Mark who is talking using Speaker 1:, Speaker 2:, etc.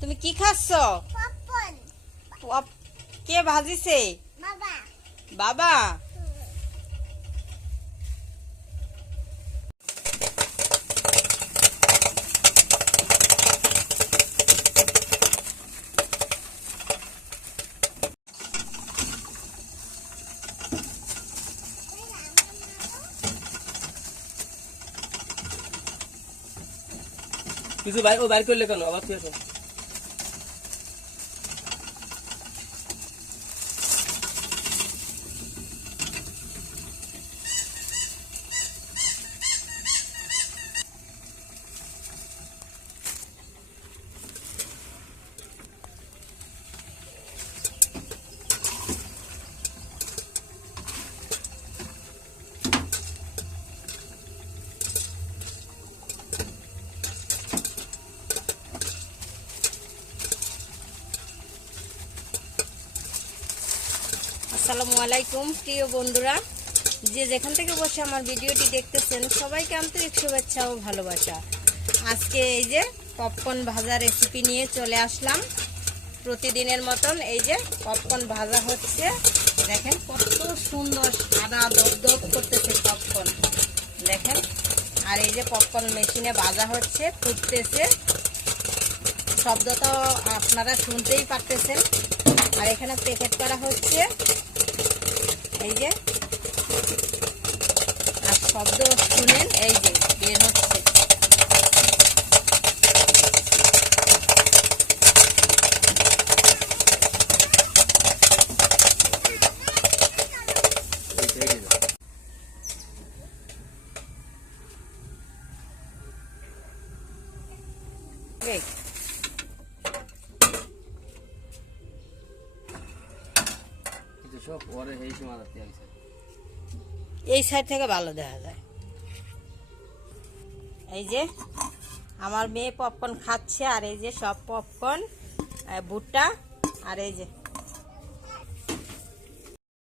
Speaker 1: তুমি কি খাচ্ছ? কে ভাজিছে?
Speaker 2: বাবা।
Speaker 1: বাবা।
Speaker 3: কিছু বাইর ও বাইর করলে কেন? আবার তুই
Speaker 1: আসসালামু আলাইকুম, প্রিয় বন্ধুরা। যে যেখান থেকে বসে আমার ভিডিওটি দেখতেছেন, সবাইকে আন্তরিক শুভেচ্ছা ও ভালোবাসা। আজকে এই যে পপকর্ন ভাজা রেসিপি নিয়ে চলে আসলাম। প্রতিদিনের মতন এই যে পপকর্ন ভাজা হচ্ছে। দেখেন কত সুন্দর সাদা দপ করতেছে পপকর্ন দেখেন, আর এই যে পপকর্ন মেশিনে ভাজা হচ্ছে, ফুটতেছে। শব্দ তো আপনারা শুনতেই পারতেছেন। আর এখানে প্যাকেট করা হচ্ছে এই যে। আর শব্দ শুনেন এই যে বের হচ্ছে। এই,
Speaker 3: এই
Speaker 1: এই সাইড থেকে ভালো দেখা যায়। এই যে আমার মেয়ে পপকর্ন খাচ্ছে আর এই যে সব পপকর্ন ভুট্টা, আর এই যে